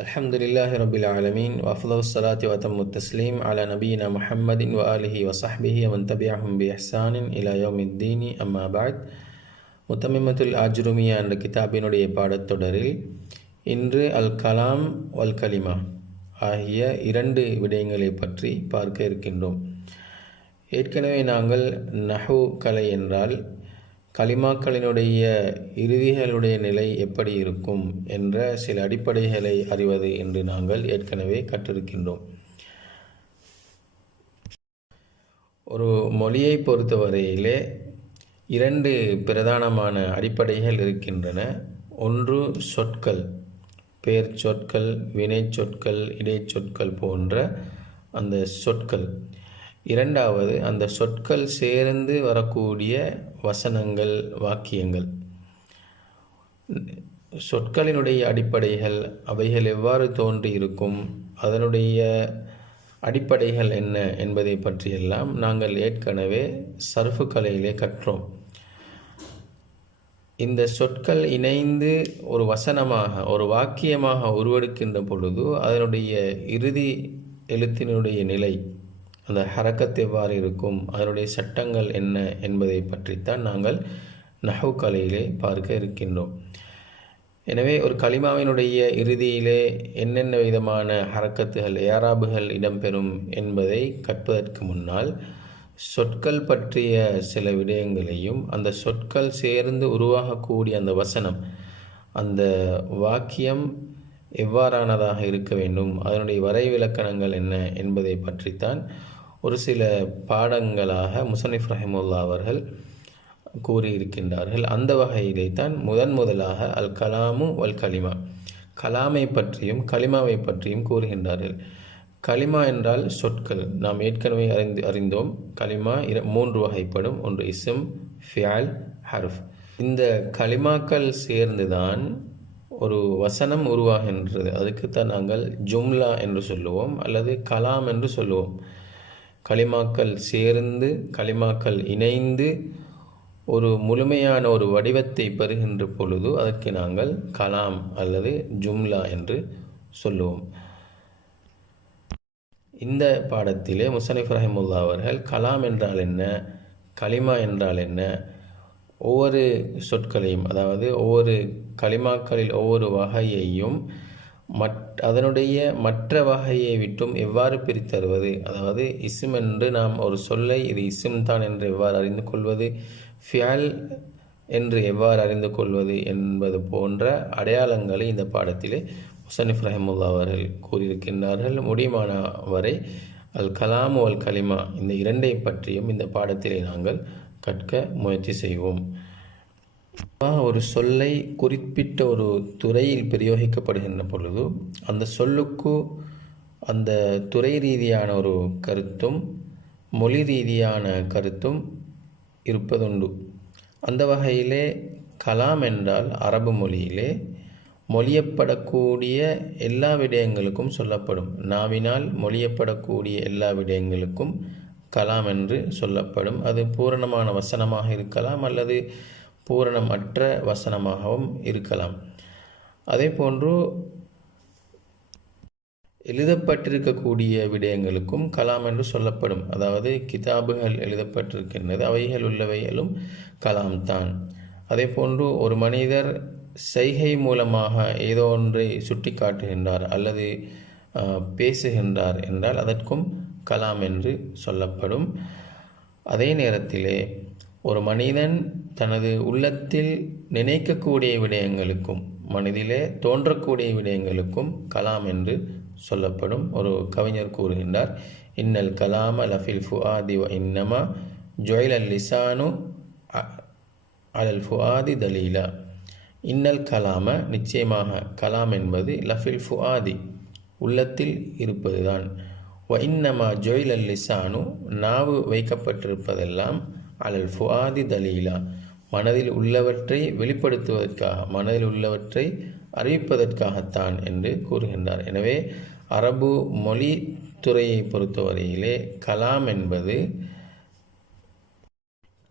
அல்ஹம்துலில்லாஹி ரபில் ஆலமீன் வஃப்லு ஸலாத்தி வதம்மு தஸ்லீம் அலா நபியினா முஹம்மதின் வ ஆலிஹி வஸஹ்பிஹி வமன் தபிஅஹும் பி இஹ்சானின் இலா யௌமித்தீனி அம்மா பஅத். முத்தமிமத்துல் ஆஜ்ருமியா என்ற கிதாபினுடைய பாடத்தொடரில் இன்று அல் கலாம் வல் கலிமா ஆகிய இரண்டு விடயங்களை பற்றி பார்க்க இருக்கின்றோம். ஏற்கனவே நாங்கள் நஹு கலை என்றால் கலிமாக்களினுடைய இறுதிகளுடைய நிலை எப்படி இருக்கும் என்ற சில அடிப்படைகளை அறிவது என்று நாங்கள் ஏற்கனவே கற்றிருக்கின்றோம். ஒரு மொழியை பொறுத்தவரையிலே இரண்டு பிரதானமான அடிப்படைகள் இருக்கின்றன. ஒன்று சொற்கள், பெயர் சொற்கள், வினை சொற்கள், இடைச்சொற்கள் போன்ற அந்த சொற்கள். இரண்டாவது அந்த சொற்கள் சேர்ந்து வரக்கூடிய வசனங்கள், வாக்கியங்கள். சொற்களினுடைய அடிப்படைகள், அவைகள் எவ்வாறு தோன்றி இருக்கும், அதனுடைய அடிப்படைகள் என்ன என்பதை பற்றியெல்லாம் நாங்கள் ஏற்கனவே சர்ஃபு கலையிலே கற்றோம். இந்த சொற்கள் இணைந்து ஒரு வசனமாக, ஒரு வாக்கியமாக உருவெடுக்கின்ற பொழுது அதனுடைய இறுதி எழுத்தினுடைய நிலை, அந்த ஹரக்கத் எவ்வாறு இருக்கும், அதனுடைய சட்டங்கள் என்ன என்பதை பற்றித்தான் நாங்கள் நஹு கலையிலே பார்க்க இருக்கின்றோம். எனவே ஒரு கலிமாவினுடைய இறுதியிலே என்னென்ன விதமான ஹரக்கத்துகள், ஏராபுகள் இடம்பெறும் என்பதை கற்பதற்கு முன்னால் சொற்கள் பற்றிய சில விடயங்களையும், அந்த சொற்கள் சேர்ந்து உருவாகக்கூடிய அந்த வசனம், அந்த வாக்கியம் எவ்வாறானதாக இருக்க வேண்டும், அதனுடைய வரைவிலக்கணங்கள் என்ன என்பதை பற்றித்தான் ஒரு சில பாடங்களாக முஸன்னிஃப் ரஹிமஹுல்லா அவர்கள் கூறியிருக்கின்றார்கள். அந்த வகையிலே தான் முதலாக அல் கலாமு வல் கலிமா, கலாமை பற்றியும் கலிமாவை பற்றியும் கூறுகின்றார்கள். கலிமா என்றால் சொற்கள். நாம் ஏற்கனவே அறிந்தோம். கலிமா மூன்று வகைப்படும். ஒன்று இஸ்ம், ஃபியால், ஹர்ஃப். இந்த கலிமாக்கள் சேர்ந்துதான் ஒரு வசனம் உருவாகின்றது. அதுக்குத்தான் நாங்கள் ஜும்லா என்று சொல்லுவோம் அல்லது கலாம் என்று சொல்லுவோம். கலிமாக்கள் சேர்ந்து, கலிமாக்கள் இணைந்து ஒரு முழுமையான ஒரு வடிவத்தை பெறுகின்ற பொழுது அதற்கு நாங்கள் கலாம் அல்லது ஜும்லா என்று சொல்லுவோம். இந்த பாடத்திலே முஸன்னிஃப் ரஹிமஹுல்லா அவர்கள் கலாம் என்றால் என்ன, கலிமா என்றால் என்ன, ஒவ்வொரு சொற்களையும், அதாவது ஒவ்வொரு கலிமாக்களில் ஒவ்வொரு வகையையும் அதனுடைய மற்ற வகையை விட்டும் எவ்வாறு பிரித்தருவது, அதாவது இஸ்ம் என்று நாம் ஒரு சொல்லை இது இஸ்ம் தான் என்று எவ்வாறு அறிந்து கொள்வது, ஃபியால் என்று எவ்வாறு அறிந்து கொள்வது என்பது போன்ற அடையாளங்களை இந்த பாடத்திலே முஸன்னிஃப் ரஹிமஹுல்லா அவர்கள் கூறியிருக்கின்றார்கள். முடியுமான வரை அல் கலாம் அல் கலிமா இந்த இரண்டை பற்றியும் இந்த பாடத்திலே நாங்கள் கற்க முயற்சி செய்வோம். ஒரு சொல்லை குறிப்பிட்ட ஒரு துறையில் பிரயோகிக்கப்படுகின்ற பொழுது அந்த சொல்லுக்கு அந்த துறை ரீதியான ஒரு கருத்தும் மொழி ரீதியான கருத்தும் இருப்பதுண்டு. அந்த வகையிலே கலாம் என்றால் அரபு மொழியிலே மொழியப்படக்கூடிய எல்லா விடயங்களுக்கும் சொல்லப்படும். நாவினால் மொழியப்படக்கூடிய எல்லா விடயங்களுக்கும் கலாம் என்று சொல்லப்படும். அது பூரணமான வசனமாக இருக்கலாம் அல்லது பூரணமற்ற வசனமாகவும் இருக்கலாம். அதே போன்று எழுதப்பட்டிருக்கக்கூடிய விடயங்களுக்கும் கலாம் என்று சொல்லப்படும். அதாவது கிதாபுகள் எழுதப்பட்டிருக்கின்றது, அவைகள் உள்ளவைகளும் கலாம் தான். அதே போன்று ஒரு மனிதர் செய்கை மூலமாக ஏதோ ஒன்றை சுட்டி காட்டுகின்றார் அல்லது பேசுகின்றார் என்றால் அதற்கும் கலாம் என்று சொல்லப்படும். அதே நேரத்திலே ஒரு மனிதன் தனது உள்ளத்தில் நினைக்கக்கூடிய விடயங்களுக்கும், மனதிலே தோன்றக்கூடிய விடயங்களுக்கும் கலாம் என்று சொல்லப்படும். ஒரு கவிஞர் கூறுகின்றார், இன்னல் கலாம லஃபில் ஃபுஆதி வ இன்னமா ஜுஇலல் லிசானு அலல் ஃபுஆதி தலீலா. இன்னல் கலாம, நிச்சயமாக கலாம் என்பது லஃபில் ஃபுஆதி, உள்ளத்தில் இருப்பதுதான். வ இன்னமா ஜுஇலல் லிசானு, நாவு வைக்கப்பட்டிருப்பதெல்லாம் அலல் ஃபுஆதி தலீலா, மனதில் உள்ளவற்றை வெளிப்படுத்துவதற்காக, மனதில் உள்ளவற்றை அறிவிப்பதற்காகத்தான் என்று கூறுகின்றார். எனவே அரபு மொழி துறையை பொறுத்தவரையிலே கலாம் என்பது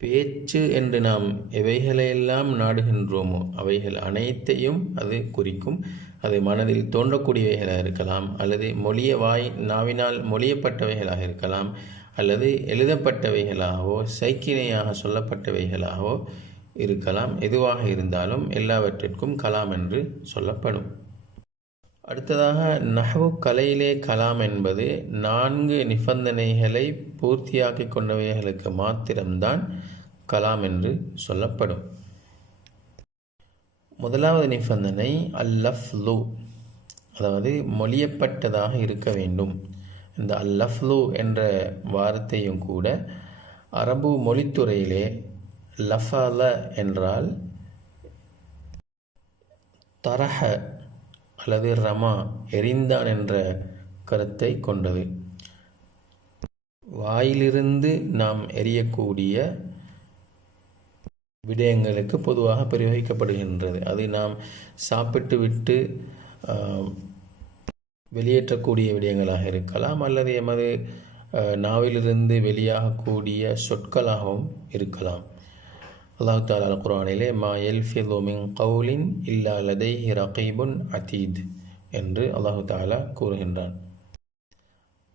பேச்சு என்று நாம் எவைகளையெல்லாம் நாடுகின்றோமோ அவைகள் அனைத்தையும் அது குறிக்கும். அது மனதில் தோன்றக்கூடியவைகளாக இருக்கலாம், அல்லது நாவினால் மொழியப்பட்டவைகளாக இருக்கலாம், அல்லது எழுதப்பட்டவைகளாகவோ சைக்கிணையாக சொல்லப்பட்டவைகளாகவோ இருக்கலாம். எதுவாக இருந்தாலும் எல்லாவற்றிற்கும் கலாம் என்று சொல்லப்படும். அடுத்ததாக நஹ்வு கலையிலே கலாம் என்பது 4 நிபந்தனைகளை பூர்த்தியாக்கி கொண்டவைகளுக்கு மாத்திரம்தான் கலாம் என்று சொல்லப்படும். முதலாவது நிபந்தனை அல்லஃப்லு, அதாவது மொழியப்பட்டதாக இருக்க வேண்டும். இந்த அல்லஃப்லு என்ற வார்த்தையும் கூட அரபு மொழித்துறையிலே லஃபல என்றால் தரஹ அல்லது ரமா எரிந்தான் என்ற கருத்தை கொண்டது. வாயிலிருந்து நாம் எரியக்கூடிய விடயங்களுக்கு பொதுவாக பிரயோகிக்கப்படுகின்றது. அது நாம் சாப்பிட்டு விட்டு வெளியேற்றக்கூடிய விடயங்களாக இருக்கலாம், அல்லது எமது நாவிலிருந்து வெளியாகக்கூடிய சொற்களாகவும் இருக்கலாம். அல்லாஹ் தஆலா அல் குர்ஆனிலே மா யல்ஃபிது மின் கௌலின் இல்லா லதைஹி ரகீபுன் அதீத் என்று அல்லாஹ் தஆலா கூறுகின்றான்.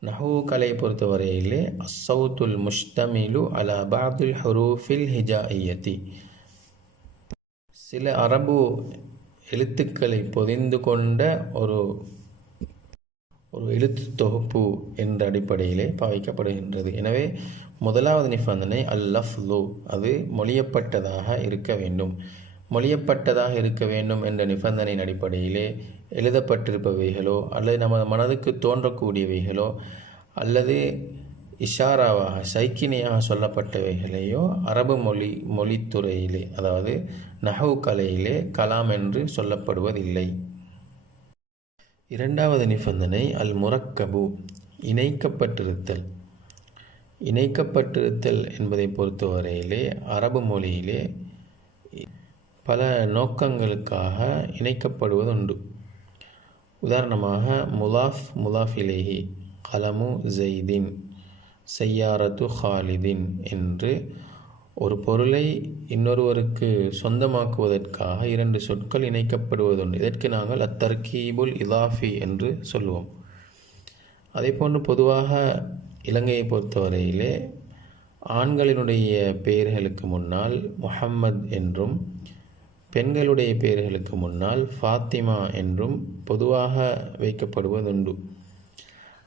நஹ்வு கலையை பொறுத்தவரையிலே அஸ்ஸௌத்துல் முஷ்தமிலு அலா பஅதுல் ஹுரூஃபில் ஹிஜாஇய்யதி, சில அரபு எழுத்துக்களை பொதிந்து கொண்ட ஒரு எழுத்து தொகுப்பு என்ற அடிப்படையிலே பாவிக்கப்படுகின்றது. எனவே முதலாவது நிபந்தனை அல்லஃப்லு, அது மொழியப்பட்டதாக இருக்க வேண்டும். மொழியப்பட்டதாக இருக்க வேண்டும் என்ற நிபந்தனையின் அடிப்படையிலே எழுதப்பட்டிருப்பவைகளோ அல்லது நமது மனதுக்கு தோன்றக்கூடியவைகளோ அல்லது இஷாராவாக சைக்கிணையாக சொல்லப்பட்டவைகளையோ அரபு மொழித்துறையிலே, அதாவது நஹ்வு கலையிலே கலாம் என்று சொல்லப்படுவதில்லை. இரண்டாவது நிபந்தனை அல் முரக்கபு, இணைக்கப்பட்டிருத்தல். இணைக்கப்பட்டிருத்தல் என்பதை பொறுத்தவரையிலே அரபு மொழியிலே பல நோக்கங்களுக்காக இணைக்கப்படுவதுண்டு. உதாரணமாக முலாஃப் இலைஹி கலமு ஜெய்தின் சையாரத்து ஹாலிதின் என்று ஒரு பொருளை இன்னொருவருக்கு சொந்தமாக்குவதற்காக 2 சொற்கள் இணைக்கப்படுவதுண்டு. இதற்கு நாங்கள் அத்தர்கீபுல் இலாஃபி என்று சொல்லுவோம். அதேபோன்று பொதுவாக இலங்கையை பொறுத்தவரையிலே ஆண்களினுடைய பெயர்களுக்கு முன்னால் முஹம்மத் என்றும் பெண்களுடைய பெயர்களுக்கு முன்னால் ஃபாத்திமா என்றும் பொதுவாக வைக்கப்படுவதுண்டு.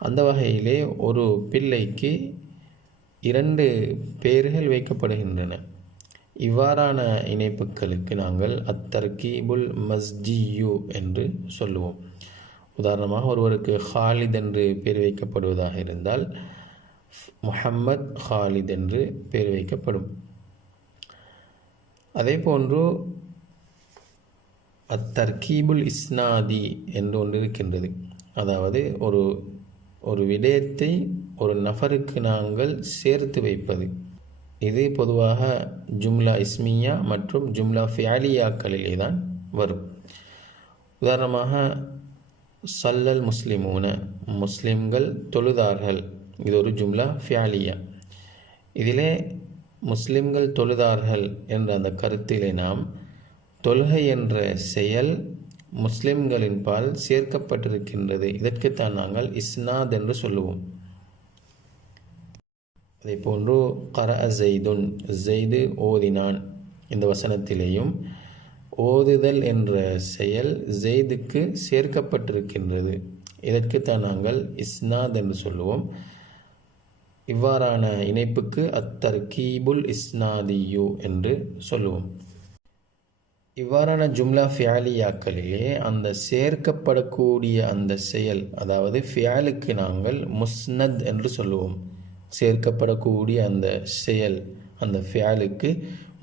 அந்த வகையிலே ஒரு பிள்ளைக்கு 2 பெயர்கள் வைக்கப்படுகின்றன. இவ்வாறான இணைப்புகளுக்கு நாங்கள் அத்தர்கீபுல் மஸ்ஜியு என்று சொல்லுவோம். உதாரணமாக ஒருவருக்கு ஹாலித் என்று பெயர் வைக்கப்படுவதாக இருந்தால் முஹம்மத் ஹாலித் என்று பெயர் வைக்கப்படும். அதே போன்று அத்தர்கீபுல் இஸ்னாதி என்று ஒன்று இருக்கின்றது. அதாவது ஒரு விடயத்தை ஒரு நபருக்கு நாங்கள் சேர்த்து வைப்பது. இது பொதுவாக ஜும்லா இஸ்மியா மற்றும் ஜும்லா ஃபியாலியாக்களிலே தான் வரும். உதாரணமாக சல்லல் முஸ்லிமூன, முஸ்லிம்கள் தொழுதார்கள், இது ஒரு ஜும்லா ஃபியாலியா. இதிலே முஸ்லிம்கள் தொழுதார்கள் என்ற அந்த கருத்திலே நாம் தொழுகை என்ற செயல் முஸ்லிம்களின் பால் சேர்க்கப்பட்டிருக்கின்றது. இதற்குத்தான் நாங்கள் இஸ்னாத் என்று சொல்லுவோம். அதே போன்று கரஅ ஜெய்துன், ஜெய்து ஓதினான், இந்த வசனத்திலேயும் ஓதுதல் என்ற செயல் ஜெய்துக்கு சேர்க்கப்பட்டிருக்கின்றது. இதற்குத்தான் நாங்கள் இஸ்னாத் என்று சொல்லுவோம். இவ்வாறான இணைப்புக்கு அத்தர்கீபுல் இஸ்னாதியு என்று சொல்லுவோம். இவ்வாறான ஜும்லா ஃபியாலியாக்களிலே அந்த சேர்க்கப்படக்கூடிய அந்த செயல், அதாவது ஃபியாலுக்கு நாங்கள் முஸ்னத் என்று சொல்லுவோம். சேர்க்கப்படக்கூடிய அந்த செயல், அந்த ஃபியாலுக்கு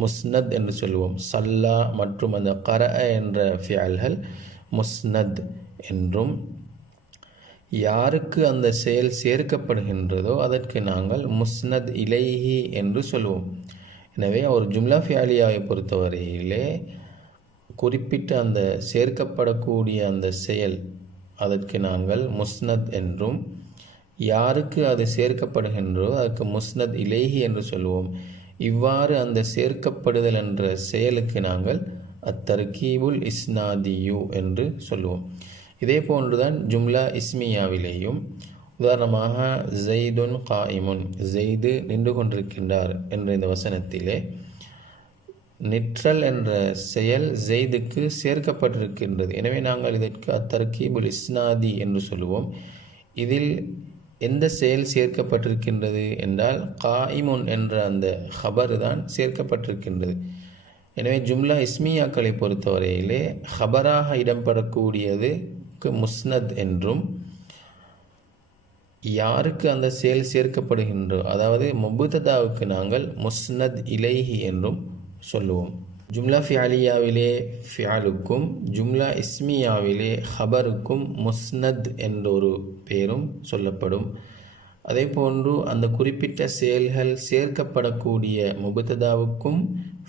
முஸ்னத் என்று சொல்லுவோம். சல்லா மற்றும் அந்த கரஅ என்ற ஃபியால்கள் முஸ்னத் என்றும், யாருக்கு அந்த செயல் சேர்க்கப்படுகின்றதோ அதற்கு நாங்கள் முஸ்னத் இலைஹி என்று சொல்லுவோம். எனவே ஒரு ஜும்லா ஃபியாலியாவை பொறுத்தவரையிலே குறிப்பிட்ட அந்த சேர்க்கப்படக்கூடிய அந்த செயல் அதற்கு நாங்கள் முஸ்னத் என்றும், யாருக்கு அது சேர்க்கப்படுகின்றோ அதற்கு முஸ்னத் இலைஹி என்று சொல்லுவோம். இவ்வாறு அந்த சேர்க்கப்படுதல் என்ற செயலுக்கு நாங்கள் அத்தர்கீபுல் இஸ்னாதியு என்று சொல்லுவோம். இதே போன்றுதான் ஜும்லா இஸ்மியாவிலேயும் உதாரணமாக ஜெய்துன் காயிமுன், ஜெய்து நின்று கொண்டிருக்கின்றார் என்ற இந்த வசனத்திலே நிற்றல் என்ற செயல் ஜெய்துக்கு சேர்க்கப்பட்டிருக்கின்றது. எனவே நாங்கள் இதற்கு அத்தர்கீபுல் இஸ்னாதி என்று சொல்லுவோம். இதில் எந்த செயல் சேர்க்கப்பட்டிருக்கின்றது என்றால் காயிமுன் என்ற அந்த ஹபர் தான் சேர்க்கப்பட்டிருக்கின்றது. எனவே ஜும்லா இஸ்மியாக்களை பொறுத்தவரையிலே ஹபராக இடம்பெறக்கூடியதுக்கு முஸ்னத் என்றும், யாருக்கு அந்த செயல் சேர்க்கப்படுகின்றோ அதாவது முபுத்ததாவுக்கு நாங்கள் முஸ்னத் இலைஹி என்றும் சொல்லுவோம். ஜும்லா ஃபியாலியாவிலே ஃபியாலுக்கும் ஜும்லா இஸ்மியாவிலே ஹபருக்கும் முஸ்னத் என்ற ஒரு பேரும் சொல்லப்படும். அதே போன்று அந்த குறிப்பிட்ட செயல்கள் சேர்க்கப்படக்கூடிய முபுத்ததாவுக்கும்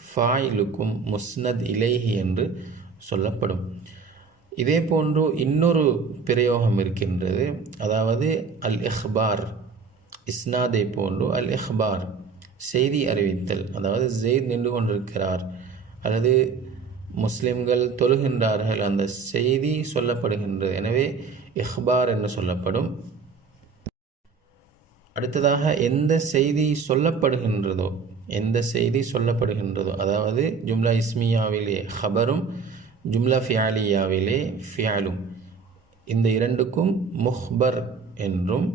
ஃபாயிலுக்கும் முஸ்னத் இலைஹி என்று சொல்லப்படும். இதே போன்று இன்னொரு பிரயோகம் இருக்கின்றது, அதாவது அல் இஹ்பார். இஸ்னாதை போன்று அல் இஹ்பார் செய்தி அறிவித்தல், அதாவது ஜெயித் நின்று கொண்டிருக்கிறார் அல்லது முஸ்லிம்கள் தொழுகின்றார்கள், அந்த செய்தி சொல்லப்படுகின்றது. எனவே இஹ்பார் என்று சொல்லப்படும். அடுத்ததாக எந்த செய்தி சொல்லப்படுகின்றதோ அதாவது ஜும்லா இஸ்மியாவிலே ஹபரும் ஜும்லா ஃபியாலியாவிலே ஃபியாலும், இந்த இரண்டுக்கும் முஹ்பர் என்றும்,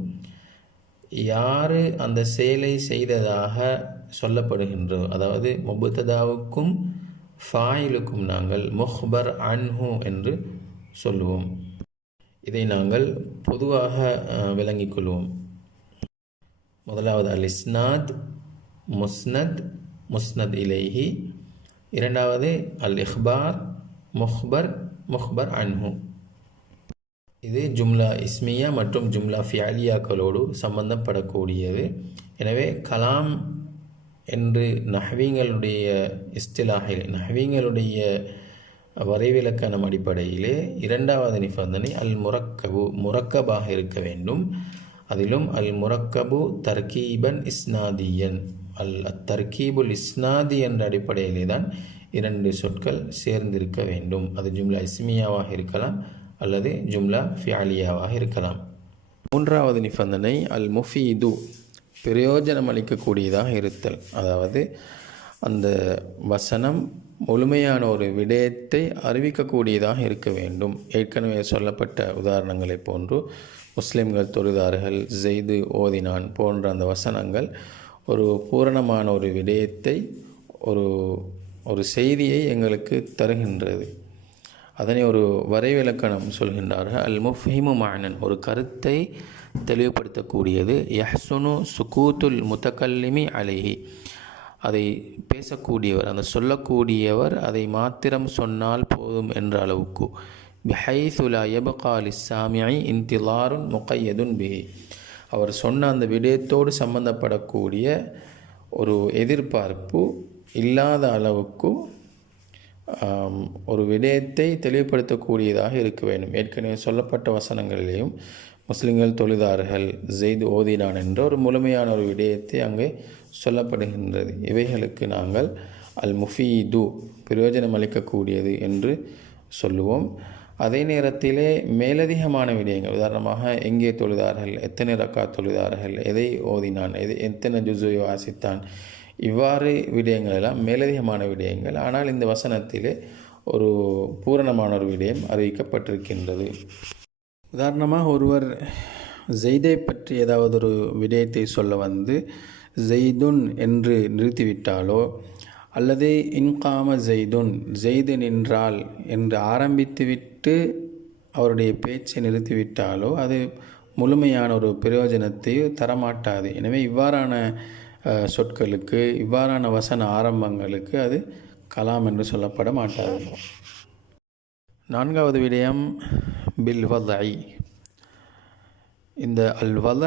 யார் அந்த செயலை செய்ததாக சொல்லப்படுகின்றதோ அதாவது முபுத்ததாவுக்கும் ஃபாயிலுக்கும் நாங்கள் முஹ்பர் அன்ஹு என்று சொல்லுவோம். இதை நாங்கள் பொதுவாக விளங்கிக் கொள்வோம். முதலாவது அல் இஸ்னாத், முஸ்னத், முஸ்னத் இலைஹி. இரண்டாவது அல் இஹ்பார், முஹ்பர், முஹ்பர் அன்ஹு. இது ஜும்லா இஸ்மியா மற்றும் ஜும்லா ஃபியாலியாக்களோடு சம்பந்தப்படக்கூடியது. எனவே கலாம் என்று நஹ்வீங்களுடைய இஸ்திலாஹில், நஹ்வீங்களுடைய வரைவிலக்கணம் அடிப்படையிலே இரண்டாவது நிபந்தனை அல் முரக்கபு, முரக்கபாக இருக்க வேண்டும். அதிலும் அல் முரக்கபு தர்கீபன் இஸ்னாதியன், தர்கீபுல் இஸ்னாதி என்ற அடிப்படையிலே தான் இரண்டு சொற்கள் சேர்ந்திருக்க வேண்டும். அது ஜும்லா இஸ்மியாவாக இருக்கலாம் அல்லது ஜும்லா ஃபியாலியாவாக இருக்கலாம். மூன்றாவது நிபந்தனை அல் முஃபீது, பிரயோஜனம் அளிக்கக்கூடியதாக இருத்தல். அதாவது அந்த வசனம் முழுமையான ஒரு விடயத்தை அறிவிக்கக்கூடியதாக இருக்க வேண்டும். ஏற்கனவே சொல்லப்பட்ட உதாரணங்களை போன்று முஸ்லிம்கள் தொழுதார்கள், ஜெய்து ஓதினான் போன்ற அந்த வசனங்கள் ஒரு பூரணமான ஒரு விடயத்தை, ஒரு செய்தியை எங்களுக்கு தருகின்றது. அதனை ஒரு வரைவிலக்கணம் சொல்கின்றார்கள். அல் முஃஹிமு மானன், ஒரு கருத்தை தெளிவுபடுத்தக்கூடியது. யஹ்சுனு சுகூத்துல் முத்தகல்லிமி அலைஹி, அதை பேசக்கூடியவர், அந்த சொல்லக்கூடியவர் அதை மாத்திரம் சொன்னால் போதும் என்ற அளவுக்கு. பிஹைது லா யப்கா லிஸ்ஸாமிஇ இன்திலாருன் முகையதுன் பிஹி, அவர் சொன்ன அந்த விடயத்தோடு சம்பந்தப்படக்கூடிய ஒரு எதிர்பார்ப்பு இல்லாத அளவுக்கு ஒரு விடயத்தை தெளிவுபடுத்தக்கூடியதாக இருக்க வேண்டும். ஏற்கனவே சொல்லப்பட்ட வசனங்களிலேயும் முஸ்லிம்கள் தொழுதார்கள், ஜெய்து ஓதினான் என்ற ஒரு முழுமையான ஒரு விடயத்தை அங்கே சொல்லப்படுகின்றது. இவைகளுக்கு நாங்கள் அல் முஃபீது, பிரயோஜனம் அளிக்கக்கூடியது என்று சொல்லுவோம். அதே நேரத்திலே மேலதிகமான விடயங்கள், உதாரணமாக எங்கே தொழுதார்கள், எத்தனை ரக்கா தொழுதார்கள், எதை ஓதினான், எத்தனை ஜுஸை வாசித்தான், இவ்வாறு விடயங்கள் எல்லாம் மேலதிகமான விடயங்கள். ஆனால் இந்த வசனத்திலே ஒரு பூரணமான ஒரு விடயம் அறிவிக்கப்பட்டிருக்கின்றது. உதாரணமாக ஒருவர் ஜெய்தை பற்றி ஏதாவது ஒரு விடயத்தை சொல்ல வந்து ஜெய்துன் என்று நிறுத்திவிட்டாலோ அல்லது இன்காம ஜெய்துன், ஜெய்து நின்றால் என்று ஆரம்பித்துவிட்டு அவருடைய பேச்சை நிறுத்திவிட்டாலோ அது முழுமையான ஒரு பிரயோஜனத்தை தரமாட்டாது. எனவே இவ்வாறான சொற்களுக்கு, இவ்வாறான வசன ஆரம்பங்களுக்கு அது கலாம் என்று சொல்லப்பட மாட்டாது. நான்காவது விடயம் பில் வதை. இந்த அல் வத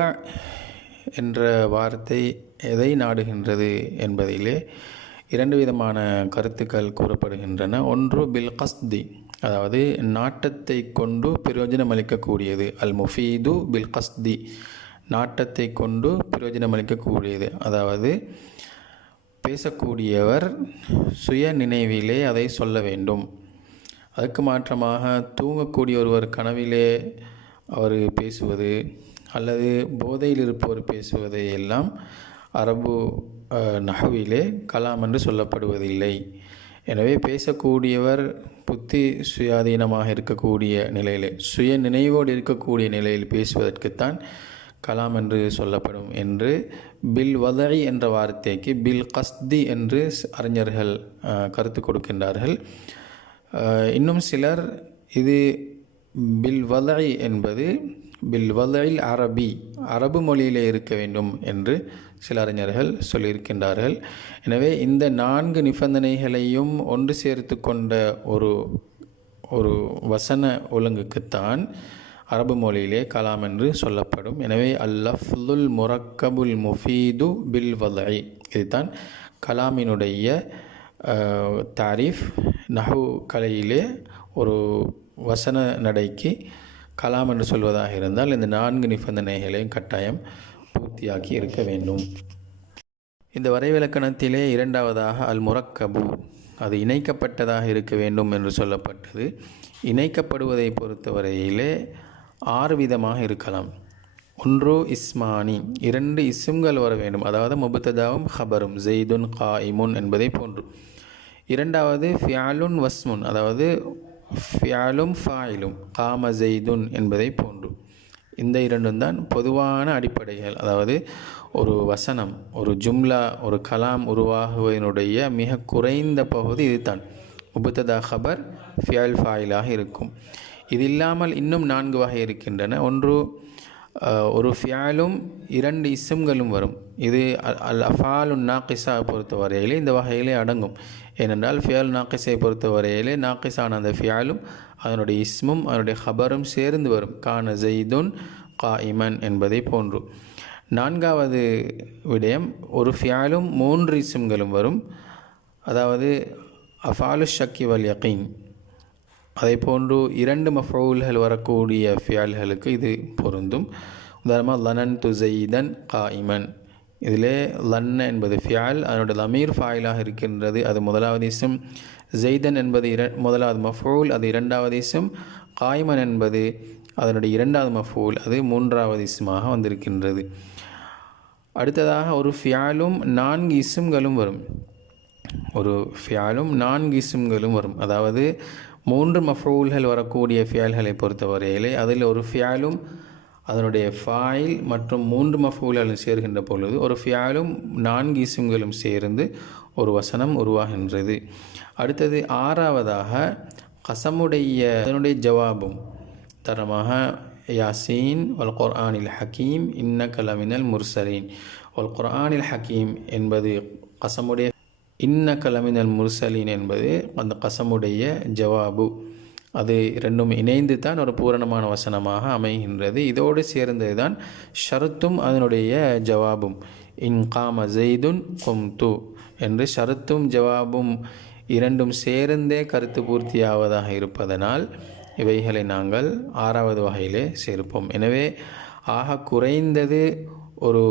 என்ற வார்த்தை எதை நாடுகின்றது என்பதிலே இரண்டு விதமான கருத்துக்கள் கூறப்படுகின்றன. ஒன்று பில் கஸ்தி, அதாவது நாட்டத்தை கொண்டு பிரயோஜனம் அளிக்கக்கூடியது. அல் முஃபீது பில் கஸ்தி, நாட்டத்தை கொண்டு பிரயோஜனம் அளிக்கக்கூடியது. அதாவது பேசக்கூடியவர் சுய நினைவிலே அதை சொல்ல வேண்டும். அதுக்கு மாற்றமாக தூங்கக்கூடிய ஒருவர் கனவிலே அவர் பேசுவது அல்லது போதையில் இருப்பவர் பேசுவதை எல்லாம் அரபு நஹ்விலே கலாம் என்று சொல்லப்படுவதில்லை. எனவே பேசக்கூடியவர் புத்தி சுயாதீனமாக இருக்கக்கூடிய நிலையிலே, சுய நினைவோடு இருக்கக்கூடிய நிலையில் பேசுவதற்குத்தான் கலாம் என்று சொல்லப்படும் என்று பில் வதஇ என்ற வார்த்தைக்கு பில் கஸ்தி என்று அறிஞர்கள் கருத்து கொடுக்கின்றார்கள். இன்னும் சிலர் இது பில் வதஇ என்பது பில் வதஇல் அரபு மொழியிலே இருக்க வேண்டும் என்று சில அறிஞர்கள் சொல்லியிருக்கின்றார்கள். எனவே இந்த 4 நிபந்தனைகளையும் ஒன்று சேர்த்து கொண்ட ஒரு வசன ஒழுங்குக்குத்தான் அரபு மொழியிலே கலாம் என்று சொல்லப்படும். எனவே அல்லஃப்லுல் முரக்கபுல் முஃபீது பில் வதஇ, இதுதான் கலாமினுடைய தாரீஃப். நஹ்வு கலையிலே ஒரு வசன நடைக்கு கலாம் என்று சொல்வதாக இருந்தால் இந்த 4 நிபந்தனைகளையும் கட்டாயம் பூர்த்தியாக்கி இருக்க வேண்டும். இந்த வரைவிலக்கணத்திலே இரண்டாவதாக அல் முரக்கபு, அது இணைக்கப்பட்டதாக இருக்க வேண்டும் என்று சொல்லப்பட்டது. இணைக்கப்படுவதை பொறுத்தவரையிலே 6 விதமாக இருக்கலாம். ஒன்று இஸ்மானி, 2 இஸ்ம்கள் வர வேண்டும், அதாவது முபத்ததாவும் ஹபரும் ஜெய்துன் காயிமுன் என்பதை போன்று. இரண்டாவது ஃபியாலுன் வஸ்முன், அதாவது ஃபியாலும் ஃபாயிலும் காம ஜெய்துன் என்பதை போன்று. இந்த 2 தான் பொதுவான அடிப்படைகள். அதாவது ஒரு வசனம், ஒரு ஜும்லா, ஒரு கலாம் உருவாகுவதனுடைய மிக குறைந்த பகுதி இதுதான். முபத்ததா ஹபர் ஃபியால் ஃபாயிலாக இருக்கும். இது இல்லாமல் இன்னும் 4 வகை இருக்கின்றன. ஒன்று ஒரு ஃபியாலும் 2 இஸ்ம்களும் வரும். இது அல் அஃபாலுன் நாக்கிஸா பொறுத்தவரையிலே இந்த வகையிலே அடங்கும். ஏனென்றால் ஃபியால் நாக்கிஸை பொறுத்தவரையிலே நாக்கிஸான அந்த ஃபியாலும் அதனுடைய இஸ்மும் அதனுடைய ஹபரும் சேர்ந்து வரும். கான ஜெய்துன் காயிமன் என்பதை போன்று. 4வது விடயம், ஒரு ஃபியாலும் 3 இஸ்ம்களும் வரும். அதாவது அஃபாலு ஷக்கி வல் யகீன், அதை போன்று 2 மஃஊல்கள் வரக்கூடிய ஃபியால்களுக்கு இது பொருந்தும். உதாரணமாக லனன் து ஜெய்தன் காயிமன், இதிலே லன்ன என்பது ஃபியால், அதனுடைய லமீர் ஃபாயிலாக இருக்கின்றது, அது முதலாவது இஸ்ம். ஜெய்தன் என்பது முதலாவது மஃஊல், அது 2வது இஸ்ம். காயிமன் என்பது அதனுடைய 2வது மஃஊல், அது 3வது இஸ்மாக வந்திருக்கின்றது. அடுத்ததாக ஒரு ஃபியாலும் 4 இஸ்ம்களும் வரும். ஒரு ஃபியாலும் 4 இஸ்ம்களும் வரும். அதாவது 3 மஃஊல்கள் வரக்கூடிய ஃபியால்களை பொறுத்தவரையிலே அதில் ஒரு ஃபியாலும் அதனுடைய ஃபாயில் மற்றும் 3 மஃஊல்களும் சேர்கின்ற பொழுது ஒரு ஃபியாலும் 4 இஸ்ம்களும் சேர்ந்து ஒரு வசனம் உருவாகின்றது. அடுத்தது 6வதாக கசமுடைய அதனுடைய ஜவாபும், தரமாக யாசீன் வல் குர்ஆனில் ஹக்கீம் இன்னக லமினல் முர்சலீன். வல் குர்ஆனில் ஹக்கீம் என்பது கசமுடைய, இன்னக லமினல் முர்சலீன் என்பது அந்த கசமுடைய ஜவாபு. அது 2ம் இணைந்து தான் ஒரு பூரணமான வசனமாக அமைகின்றது. இதோடு சேர்ந்தது தான் ஷருத்தும் அதனுடைய ஜவாபும். இன் காம ஜெய்துன் கும்து என்று ஷருத்தும் ஜவாபும் 2ம் சேர்ந்தே கருத்து பூர்த்தியாவதாக இருப்பதனால் இவைகளை நாங்கள் 6வது வகையிலே சேர்ப்போம். எனவே ஆக குறைந்தது ஒரு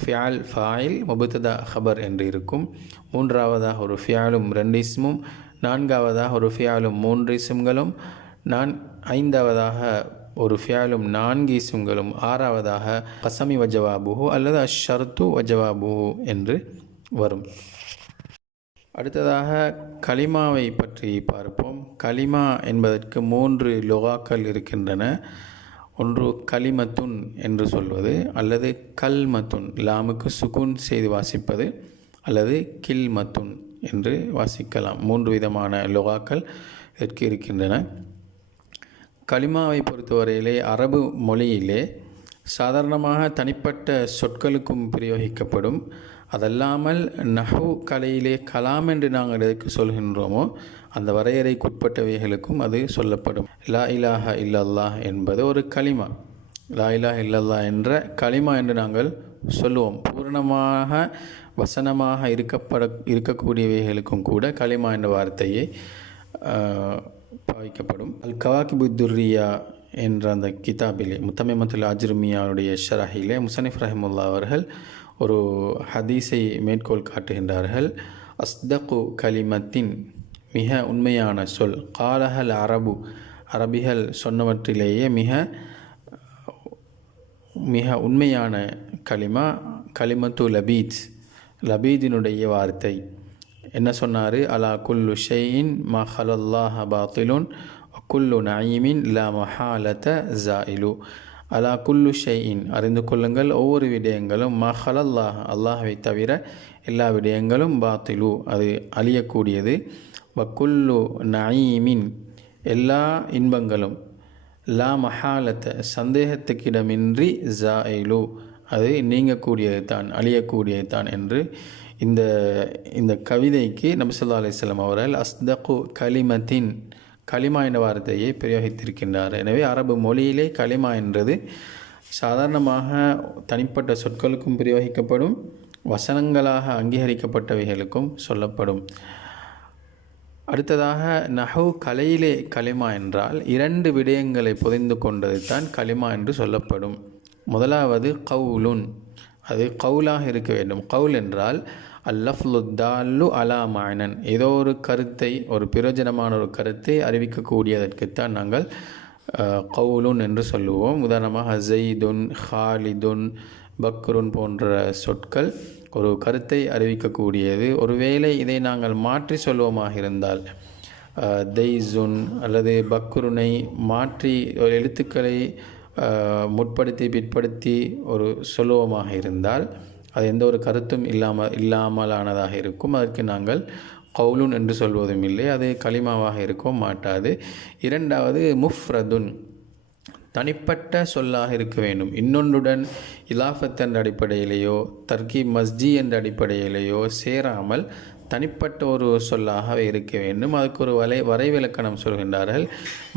ஃபியால் ஃபாயில் முபத்ததா ஹபர் என்று இருக்கும். 3வதாக ஒரு ஃபியாலும் 2 இஸ்மும், 4வதாக ஒரு ஃபியாலும் 3 இஸ்ம்களும், 5வதாக ஒரு ஃபியாலும் 4 இஸ்ம்களும், 6வதாக கசமி வஜவாபுஹு அல்லது அஷ்ஷர்த்து வஜவாபுஹு என்று வரும். அடுத்ததாக கலிமாவை பற்றி பார்ப்போம். கலிமா என்பதற்கு 3 லொகாக்கள் இருக்கின்றன. ஒன்று கலிமத்துன் என்று சொல்வது, அல்லது கல்மத்துன் லாமுக்கு சுகுன் செய்து வாசிப்பது, அல்லது கில்மத்துன் என்று வாசிக்கலாம். 3 விதமான லொகாக்கள் இதற்கு இருக்கின்றன. கலிமாவை பொறுத்தவரையிலே அரபு மொழியிலே சாதாரணமாக தனிப்பட்ட சொற்களுக்கும் பிரயோகிக்கப்படும். அதல்லாமல் நஹ்வு கலையிலே கலாம் என்று நாங்கள் எதற்கு சொல்கின்றோமோ அந்த வரையறைக்குட்பட்டவைகளுக்கும் அது சொல்லப்படும். லா இலாஹா இல்லல்லாஹ் என்பது ஒரு கலிமா. லா இலாஹா இல்லல்லாஹ் என்ற கலிமா என்று நாங்கள் சொல்லுவோம். பூரணமாக வசனமாக இருக்கக்கூடியவைகளுக்கும் கூட கலிமா என்ற வார்த்தையை பாவிக்கப்படும். அல் கவாகிபுத்துர்ரியா என்ற அந்த கிதாபிலே முத்தமிமத்துல் அஜ்ருமியாவுடைய ஷரஹிலே முஸன்னிஃப் ரஹிமுல்லா அவர்கள் ஒரு ஹதீஸை மேற்கோள் காட்டுகின்றார்கள். அஸ்தகு கலிமத்தின், மிக உண்மையான சொல், காலஹல் அரபு, அரபிகள் சொன்னவற்றிலேயே மிக உண்மையான கலிமா கலிமத்து லபீத், லபீதினுடைய வார்த்தை. என்ன சொன்னார்? அலா குல்லு ஷைஇன் மா ஹலல்லாஹ பாத்திலுன் குல்லு நயீமின் லா மஹாலத ஜாயிலு. அலா குல்லு ஷைஇன், அறிந்து கொள்ளுங்கள், ஒவ்வொரு விடயங்களும், மா ஹலல்லாஹ், அல்லாஹவை தவிர எல்லா விடயங்களும், பாத்திலு, அது அழியக்கூடியது, வக்குல்லு நயீமின், எல்லா இன்பங்களும், லா மஹாலத்த, சந்தேகத்துக்கிடமின்றி, ஜாயிலு, அது நீங்கக்கூடியது தான், அழியக்கூடியது தான் என்று இந்த கவிதைக்கு நபி ஸல்லல்லாஹு அலைஹி வஸல்லம் அவர்கள் அஸ்தகு கலிமத்தின், கலிமா என்ற வார்த்தையை பிரயோகித்திருக்கின்றார். எனவே அரபு மொழியிலே கலிமா என்றது சாதாரணமாக தனிப்பட்ட சொற்களுக்கும் பிரயோகிக்கப்படும், வசனங்களாக அங்கீகரிக்கப்பட்டவைகளுக்கும் சொல்லப்படும். அடுத்ததாக நஹவு கலையிலே கலிமா என்றால் 2 விடயங்களை பொதிந்து கொண்டது தான் கலிமா என்று சொல்லப்படும். முதலாவது கவுலுன், அது கவுலாக இருக்க வேண்டும். கவுல் என்றால் அல்லஃப்லு தால்லு அலா மானன், ஏதோ ஒரு கருத்தை, ஒரு பிரயோஜனமான ஒரு கருத்தை அறிவிக்கக்கூடியதற்குத்தான் நாங்கள் கவுலுன் என்று சொல்லுவோம். உதாரணமாக ஜெய்துன், ஹாலிதுன், பக்ருன் போன்ற சொற்கள் ஒரு கருத்தை அறிவிக்கக்கூடியது. ஒருவேளை இதை நாங்கள் மாற்றி சொல்லுவோமாக இருந்தால், தெய்சுன் அல்லது பக்ருனை மாற்றி ஒரு எழுத்துக்களை முற்படுத்தி பிற்படுத்தி ஒரு சொல்லுவோமாக இருந்தால் அது எந்த ஒரு கருத்தும் இல்லாமலானதாக இருக்கும். அதற்கு நாங்கள் கவுலுன் என்று சொல்வதும் இல்லை, அது கலிமாவாக இருக்கவும் மாட்டாது. இரண்டாவது முஃப்ரதுன், தனிப்பட்ட சொல்லாக இருக்க வேண்டும். இன்னொன்றுடன் இலாஃபத் என்ற அடிப்படையிலேயோ தர்கீப் மஸ்ஜி என்ற அடிப்படையிலேயோ சேராமல் தனிப்பட்ட ஒரு சொல்லாக இருக்க வேண்டும். அதுக்கு ஒரு வரைவிலக்கணம் சொல்கின்றார்கள்.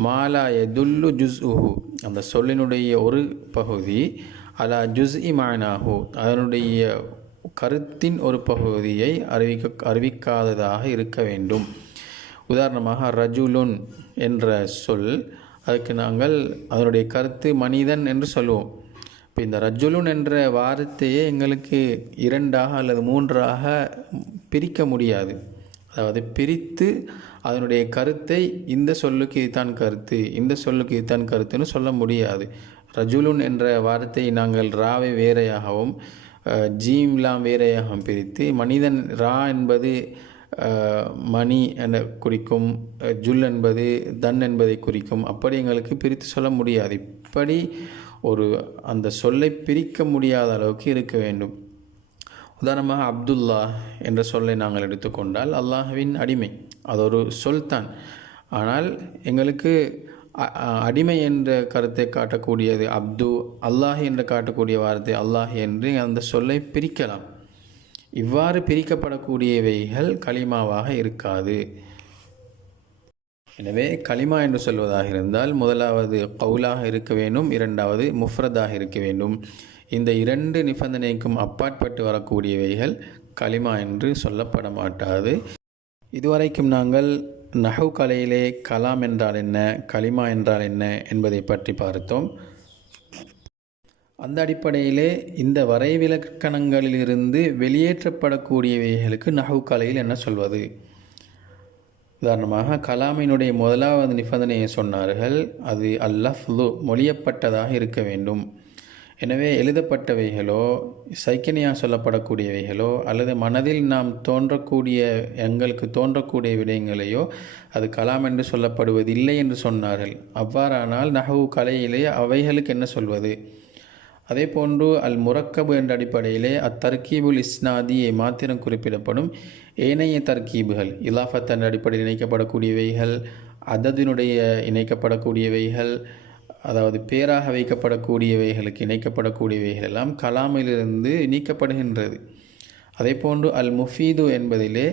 மாலா யதுல்லு ஜுஸ்உஹு, அந்த சொல்லினுடைய ஒரு பகுதி, அலா ஜுஸ்இ மானாஹு, அதனுடைய கருத்தின் ஒரு பகுதியை அறிவிக்காததாக இருக்க வேண்டும். உதாரணமாக ரஜுலுன் என்ற சொல், அதுக்கு நாங்கள் அதனுடைய கருத்து மனிதன் என்று சொல்லுவோம். இப்போ இந்த ரஜுலுன் என்ற வார்த்தையை எங்களுக்கு 2ஆக அல்லது 3ஆக பிரிக்க முடியாது. அதாவது பிரித்து அதனுடைய கருத்தை இந்த சொல்லுக்கு இதுதான் கருத்து, இந்த சொல்லுக்கு இதுதான் கருத்துன்னு சொல்ல முடியாது. ரஜுலுன் என்ற வார்த்தையை நாங்கள் ராவை வேறையாகவும் ஜீம்லாம் வேறையாகவும் பிரித்து, மனிதன் ரா என்பது மணி என குறிக்கும், ஜுல் என்பது தன் என்பதை குறிக்கும், அப்படி எங்களுக்கு பிரித்து சொல்ல முடியாது. இப்படி ஒரு அந்த சொல்லை பிரிக்க முடியாத அளவுக்கு இருக்க வேண்டும். உதாரணமாக அப்துல்லா என்ற சொல்லை நாங்கள் எடுத்துக்கொண்டால் அல்லாஹ்வின் அடிமை, அது ஒரு சொல் தான். ஆனால் எங்களுக்கு அடிமை என்ற கருத்தை காட்டக்கூடியது அப்து, அல்லாஹ் என்று காட்டக்கூடிய வார்த்தை அல்லாஹ் என்று அந்த சொல்லை பிரிக்கலாம். இவ்வாறு பிரிக்கப்படக்கூடியவைகள் கலிமாவாக இருக்காது. எனவே கலிமா என்று சொல்வதாக இருந்தால் முதலாவது கவுலாக இருக்க வேண்டும், இரண்டாவது முஃப்ரதாக இருக்க வேண்டும். இந்த 2 நிபந்தனைக்கும் அப்பாற்பட்டு வரக்கூடியவைகள் கலிமா என்று சொல்லப்பட மாட்டாது. இதுவரைக்கும் நாங்கள் நஹவு கலையிலே கலாம் என்றால் என்ன, கலிமா என்றால் என்ன என்பதை பற்றி பார்த்தோம். அந்த அடிப்படையிலே இந்த வரைவிலக்கணங்களிலிருந்து வெளியேற்றப்படக்கூடியவைகளுக்கு நஹவு கலையில் என்ன சொல்வது? உதாரணமாக கலாமினுடைய முதலாவது நிபந்தனையை சொன்னார்கள், அது அல்லஃப்லு, மொழியப்பட்டதாக இருக்க வேண்டும். எனவே எழுதப்பட்டவைகளோ சைக்கனியாக சொல்லப்படக்கூடியவைகளோ அல்லது மனதில் எங்களுக்கு தோன்றக்கூடிய விடயங்களையோ அது கலாம் என்று சொல்லப்படுவதில்லை என்று சொன்னார்கள். அவ்வாறானால் நஹவு கலையிலே அவைகளுக்கு என்ன சொல்வது? அதே போன்று அல் முரக்கபு என்ற அடிப்படையிலே அத்தர்கீபுல் இஸ்னாதியை மாத்திரம் குறிப்பிடப்படும். ஏனைய தர்கீபுகள் இலாஃபத் என்ற அடிப்படையில் இணைக்கப்படக்கூடியவைகள், அததினுடைய இணைக்கப்படக்கூடியவைகள், அதாவது பேராக வைக்கப்படக்கூடியவைகளுக்கு இணைக்கப்படக்கூடியவைகள் எல்லாம் கலாமிலிருந்து நீக்கப்படுகின்றது. அதே போன்று அல் முஃபீது என்பதிலே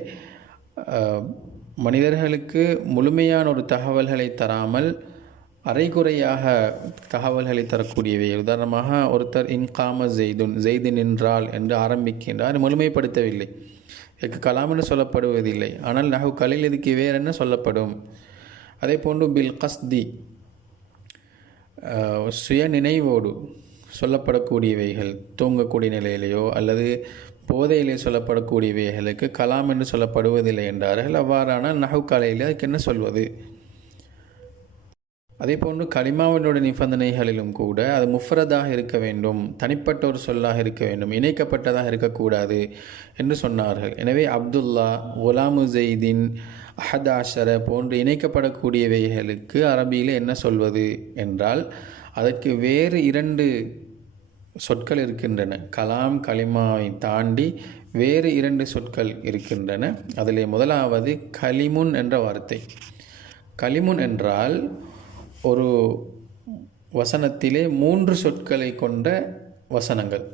மனிதர்களுக்கு முழுமையான ஒரு தகவல்களை தராமல் அரைகுறையாக தகவல்களை தரக்கூடியவை. உதாரணமாக ஒருத்தர் இன்காம ஜெய்து நின்றால் என்று ஆரம்பிக்கின்றார், முழுமைப்படுத்தவில்லை, இதுக்கு கலாம் என்று சொல்லப்படுவதில்லை. ஆனால் நஹவு கலையில் இதுக்கு வேறு என்ன சொல்லப்படும்? அதே போன்று பில் கஸ்தி, சுய நினைவோடு, சொல்லப்படக்கூடியவைகள் தூங்கக்கூடிய நிலையிலேயோ அல்லது போதையிலே சொல்லப்படக்கூடியவைகளுக்கு கலாம் என்று சொல்லப்படுவதில்லை என்றார்கள். அவ்வாறான நஹு கலையில் அதுக்கு என்ன சொல்வது? அதே போன்று கலிமாவினுடைய நிபந்தனைகளிலும் கூட அது முஃப்ரதாக இருக்க வேண்டும், தனிப்பட்ட ஒரு சொல்லாக இருக்க வேண்டும், இணைக்கப்பட்டதாக இருக்கக்கூடாது என்று சொன்னார்கள். எனவே அப்துல்லா, குலாமு ஜெய்தின், அஹத் ஆஷர போன்று இணைக்கப்படக்கூடியவைகளுக்கு அரபியில் என்ன சொல்வது என்றால் அதற்கு வேறு 2 சொற்கள் இருக்கின்றன. கலாம் கலிமாவை தாண்டி வேறு 2 சொற்கள் இருக்கின்றன. அதிலே முதலாவது கலிமுன் என்ற வார்த்தை. கலிமுன் என்றால் ஒரு வசனத்திலே 3 சொற்களை கொண்ட வசனங்கள்.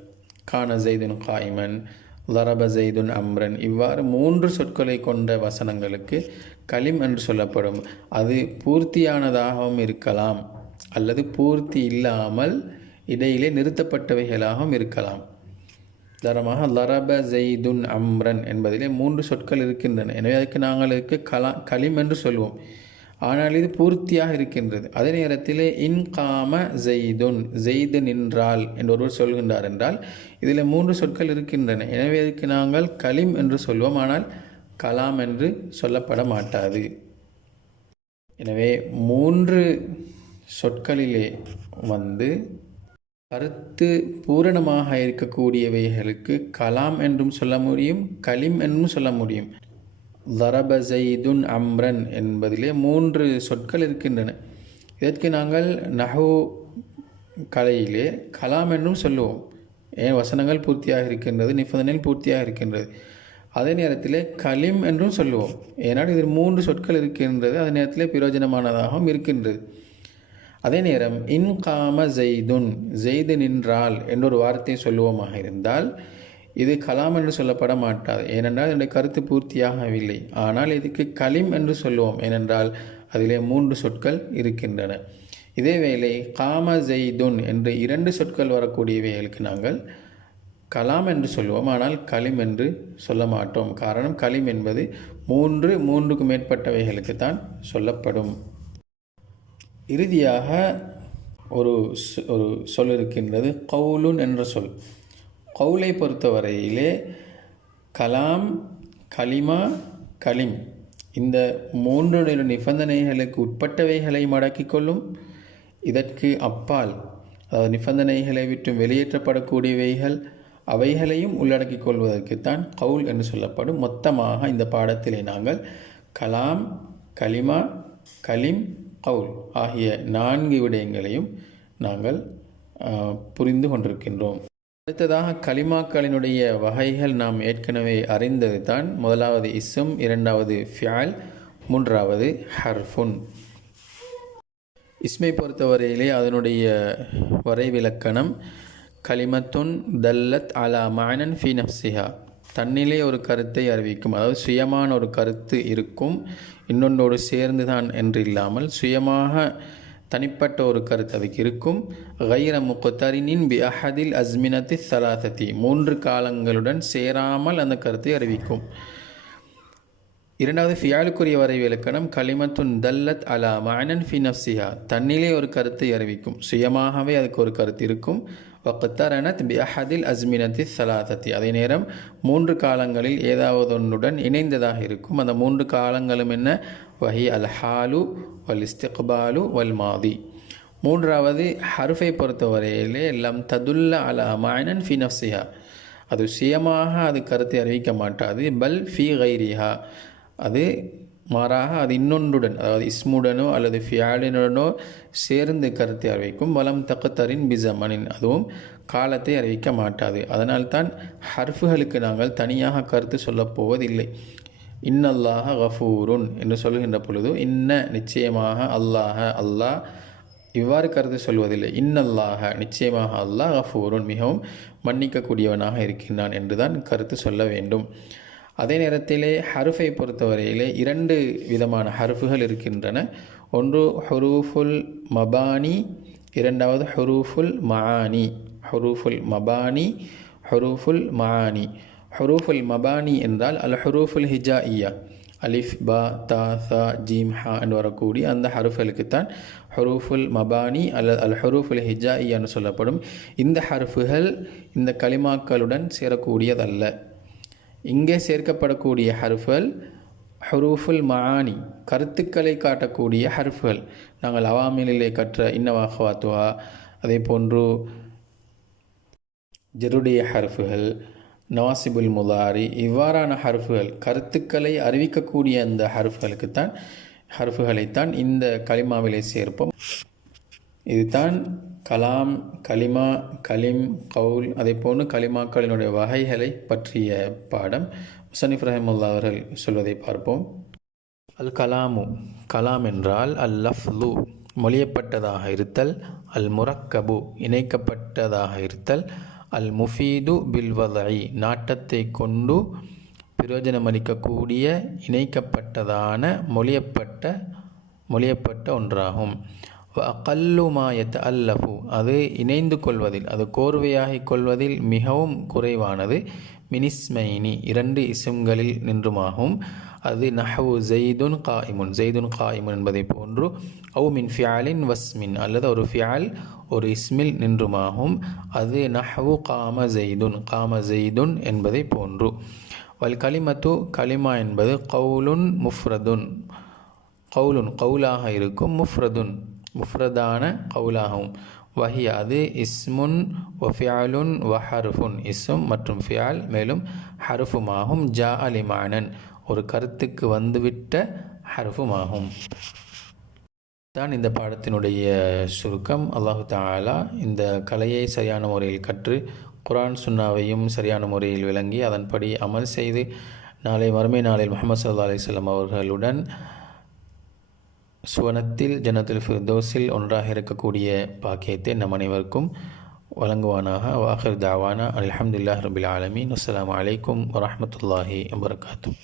கான ஜெய்துன் காயிமன், லரப ஜெய்துன் அம்ரன், இவ்வாறு 3 சொற்களை கொண்ட வசனங்களுக்கு கலிம் என்று சொல்லப்படும். அது பூர்த்தியானதாகவும் இருக்கலாம் அல்லது பூர்த்தி இல்லாமல் இடையிலே நிறுத்தப்பட்டவைகளாகவும் இருக்கலாம். உதாரணமாக லரப ஜெய்துன் அம்ரன் என்பதிலே 3 சொற்கள் இருக்கின்றன. எனவே அதுக்கு நாங்கள் கலிம் என்று சொல்வோம். ஆனால் இது பூர்த்தியாக இருக்கின்றது. அதே நேரத்தில் இன்காம ஜெய்துன், ஜெய்து நின்றால் என்று ஒருவர் சொல்கின்றார் என்றால் இதில் 3 சொற்கள் இருக்கின்றன. எனவே அதுக்கு நாங்கள் கலிம் என்று சொல்வோம், ஆனால் கலாம் என்று சொல்லப்பட மாட்டாது. எனவே 3 சொற்களிலே கருத்து பூரணமாக இருக்கக்கூடியவைகளுக்கு கலாம் என்றும் சொல்ல முடியும், கலிம் என்றும் சொல்ல முடியும். லரப ஜெய்துன் அம்ரன் என்பதிலே 3 சொற்கள் இருக்கின்றன. இதற்கு நாங்கள் நஹு கலையிலே கலாம் என்றும் சொல்லுவோம். ஏன் வசனங்கள் பூர்த்தியாக இருக்கின்றது, நிபந்தனைகள் பூர்த்தியாக இருக்கின்றது. அதே நேரத்தில் கலிம் என்றும் சொல்லுவோம். ஏனால் இதில் 3 சொற்கள் இருக்கின்றது, அதே நேரத்தில் பிரயோஜனமானதாகவும் இருக்கின்றது. அதே நேரம் இன்காம ஜெய்துன், ஜெய்து நின்றால் என்றொரு வார்த்தையை சொல்லுவோமாக இருந்தால் இது கலாம் என்று சொல்லப்பட மாட்டாது. ஏனென்றால் இதனுடைய கருத்து பூர்த்தியாகவில்லை. ஆனால் இதுக்கு கலிம் என்று சொல்லுவோம், ஏனென்றால் அதிலே 3 சொற்கள் இருக்கின்றன. இதேவேளை காம ஜெய்துன் என்று 2 சொற்கள் வரக்கூடியவைகளுக்கு நாங்கள் கலாம் என்று சொல்லுவோம், ஆனால் கலிம் என்று சொல்ல மாட்டோம். காரணம், கலிம் என்பது 3க்கு மேற்பட்டவைகளுக்கு தான் சொல்லப்படும். இறுதியாக ஒரு சொல் இருக்கின்றது, கவுலுன் என்ற சொல். கவுலை பொறுத்தவரையிலே கலாம், கலிமா, கலிம் இந்த 3 நிபந்தனைகளுக்கு உட்பட்டவைகளை அடக்கிக் கொள்ளும். இதற்கு அப்பால், அதாவது நிபந்தனைகளை விட்டு வெளியேற்றப்படக்கூடியவைகள் அவைகளையும் உள்ளடக்கிக் கொள்வதற்குத்தான் கவுல் என்று சொல்லப்படும். மொத்தமாக இந்த பாடத்திலே நாங்கள் கலாம், கலிமா, கலிம், கவுல் ஆகிய 4 விடயங்களையும் நாங்கள் புரிந்து கொண்டிருக்கின்றோம். அடுத்ததாக கலிமாக்களினுடைய வகைகள் நாம் ஏற்கனவே அறிந்தது தான். முதலாவது இஸ்ம், 2வது ஃபியால், 3வது ஹர்ஃபுன். இஸ்மை பொறுத்தவரையிலே அதனுடைய வரைவிலக்கணம் கலிமத்துன் தல்லத் அலா மானன் ஃபி நஃப்ஸிஹா, தன்னிலே ஒரு கருத்தை அறிவிக்கும். அதாவது சுயமான ஒரு கருத்து இருக்கும், இன்னொன்றோடு சேர்ந்து தான் என்று இல்லாமல் சுயமாக தனிப்பட்ட ஒரு கருத்து அதுக்கு இருக்கும். கைர முக்தரினின் பி அஹதில் அஸ்மினத்தி சலாசத்தி, 3 காலங்களுடன் சேராமல் அந்த கருத்தை அறிவிக்கும். 2வது ஃபியாலுக்குரிய வரைவிலக்கணம் கலிமத்துன் தல்லத் அலா மானன் ஃபி நஃப்ஸிஹா, தன்னிலே ஒரு கருத்தை அறிவிக்கும், சுயமாகவே அதுக்கு ஒரு கருத்து இருக்கும். வக்தரனத் பி அஹதில் அஸ்மினத்தி சலாசத்தி, அதே நேரம் 3 காலங்களில் ஏதாவது ஒன்றுடன் இணைந்ததாக இருக்கும். அந்த 3 காலங்களும் என்ன? வஹி அல் ஹாலு வல் இஸ்திக்பாலு வல் மாதி. 3வது ஹர்ஃபை பொறுத்தவரையிலே லம் ததுல்ல அலா மானன் ஃபி நஃப்ஸிஹா, அது சுயமாக அது கருத்தை அறிவிக்க மாட்டாது. பல் ஃபி கைரிஹா, அது மாறாக அது இன்னொன்றுடன், அதாவது இஸ்முடனோ அல்லது ஃபியாலினுடனோ சேர்ந்து கருத்தை அறிவிக்கும். வலம் தக்குத்தரின் பிசமனின், அதுவும் காலத்தை அறிவிக்க மாட்டாது. அதனால்தான் ஹர்ஃபுகளுக்கு நாங்கள் தனியாக கருத்து சொல்லப்போவதில்லை. இன்னல்லாஹ கஃபூருன் என்று சொல்கின்ற பொழுது இன்ன நிச்சயமாக அல்லாஹ் இவ்வாறு கருத்து சொல்வதில்லை. இன்னல்லாஹ நிச்சயமாக அல்லாஹ் கஃபூருன் மிகவும் மன்னிக்கக்கூடியவனாக இருக்கின்றான் என்றுதான் கருத்து சொல்ல வேண்டும். அதே நேரத்திலே ஹருஃபை பொறுத்தவரையிலே 2 விதமான ஹருஃபுகள் இருக்கின்றன. ஒன்று ஹுரூஃபுல் மபானி, 2வது ஹுரூஃபுல் மஆனி. ஹுரூஃபுல் மபானி, ஹுரூஃபுல் மஆனி. ஹுரூஃபுல் மபானி என்றால் அல் ஹுரூஃபுல் ஹிஜாஇயா, அலிஃப் பா தா சா ஜீம் ஹா என்று வரக்கூடிய அந்த ஹருஃபுகளுக்குத்தான் ஹுரூஃபுல் மபானி அல்லது அல் ஹுரூஃபுல் ஹிஜாஇன்னு சொல்லப்படும். இந்த ஹருஃபுகள் இந்த கலிமாக்களுடன் சேரக்கூடியதல்ல. இங்கே சேர்க்கப்படக்கூடிய ஹருஃபுகள் ஹுரூஃபுல் மஆனி, கருத்துக்களை காட்டக்கூடிய ஹருஃபுகள். நாங்கள் அவாமிலே கற்ற இன்னவாஹ்வாத்துவா, அதே போன்று ஜருடைய ஹருஃபுகள், நவாசிபுல் முதாரி, இவ்வாறான ஹருஃபுகள் கருத்துக்களை அறிவிக்கக்கூடிய அந்த ஹருஃபுகளைத்தான் இந்த கலிமாவிலே சேர்ப்போம். இதுதான் கலாம், கலிமா, கலிம், கவுல், அதே போன்று கலிமாக்களினுடைய வகைகளை பற்றிய பாடம். முஸன்னிஃப் ரஹிமஹுல்லாஹ் அவர்கள் சொல்வதை பார்ப்போம். அல் கலாமு, கலாம் என்றால் அல் லஃப்லு, மொழியப்பட்டதாக இருத்தல், அல் முரக்கபு, இணைக்கப்பட்டதாக இருத்தல், அல் முஃபீது பில் வதஇ, நாட்டத்தை கொண்டு பிரயோஜனமளிக்கக்கூடிய இணைக்கப்பட்டதான மொழியப்பட்ட ஒன்றாகும். அகல்லு மா யதஅல்லஃபு, அது இணைந்து கொள்வதில், அது கோர்வையாகிக் கொள்வதில் மிகவும் குறைவானது. மினிஸ்மைனி, 2 இஸ்ம்களில் நின்றுமாகும். அது நஹவு ஜெய்துன் காயிமுன், ஜெய்துன் காயிமுன் என்பதை போன்று, அவு மின் ஃபியாலின் வஸ்மின், அல்லது ஒரு ஃபியால் ஒரு இஸ்மில் நின்றுமாகும். அது நஹவு காம ஜெய்துன் என்பதை போன்று. வல் கலிமத்து, கலிமா என்பது கவுலுன் முஃப்ரதுன், கவுலாக இருக்கும், முஃப்ரதான கவுலாகவும். வஹிய, அது இஸ்முன் வ ஃபியாலுன் வ ஹருஃபுன், இஸ்ம் மற்றும் ஃபியால் மேலும் ஹருஃபுமாகும். ஜா அலிமானன், ஒரு கருத்துக்கு வந்துவிட்ட ஹருஃபுமாகும். தான் இந்த பாடத்தினுடைய சுருக்கம். அல்லாஹு தஆலா இந்த கலையை சரியான முறையில் கற்று குர்ஆன் சுன்னாவையும் சரியான முறையில் விளங்கி அதன்படி அமல் செய்து நாளை மறுமை நாளில் முஹம்மது ஸல்லல்லாஹு அலைஹி வஸல்லம் அவர்களுடன் சுவனத்தில் ஜன்னத்துல் ஃபிர்தௌஸில் ஒன்றாக இருக்கக்கூடிய பாக்கியத்தை நம் அனைவருக்கும் வழங்குவானாக. வாஹிர் தாவானா அல்ஹம்துலில்லாஹி ரப்பில் ஆலமீன். அஸ்ஸலாமு அலைக்கும் வரஹ்மத்துல்லாஹி வபரகாத்துஹு.